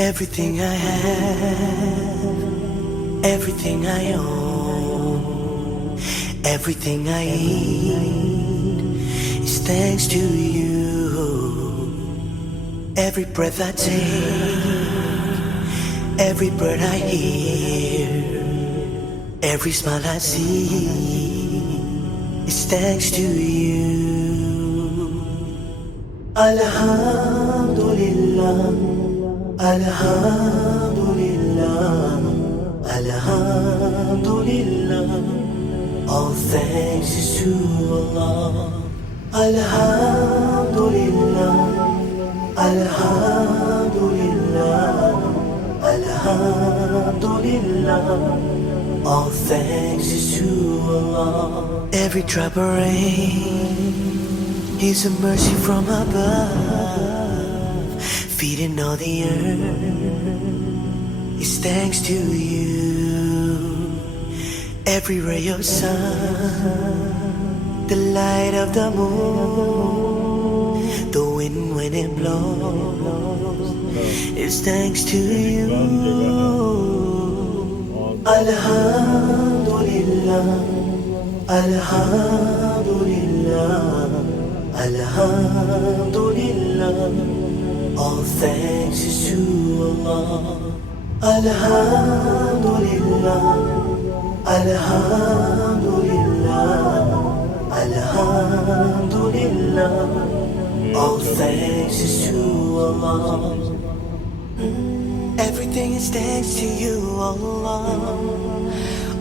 Everything I have, everything I own, everything I eat is thanks to you. Every breath I take, every bird I hear, every smile I see is thanks to you. Alhamdulillah, Alhamdulillah, Alhamdulillah. All thanks is to Allah. Alhamdulillah, Alhamdulillah, Alhamdulillah. All thanks is to Allah. Every drop of rain is a mercy from above, feeding all the earth is thanks to you. Every ray of sun, the light of the moon, the wind when it blows is thanks to you. Alhamdulillah, Alhamdulillah, Alhamdulillah. All thanks is to Allah. Alhamdulillah, Alhamdulillah, Alhamdulillah. All thanks is to Allah. Everything is thanks to you, Allah.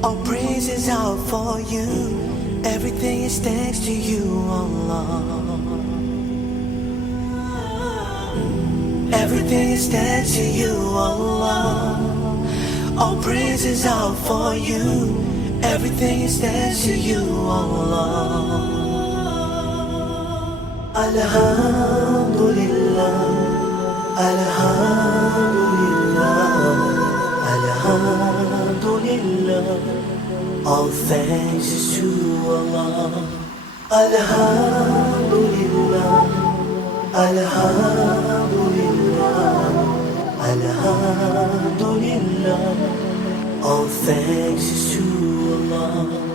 All praises out for you. Everything is thanks to you, Allah. Everything is thanks to you, Allah. All praises out for you. Everything is thanks to you, Allah. Alhamdulillah, Alhamdulillah, Alhamdulillah. All thanks is to Allah. Alhamdulillah, Alhamdulillah, Alhamdulillah. All thanks is to Allah.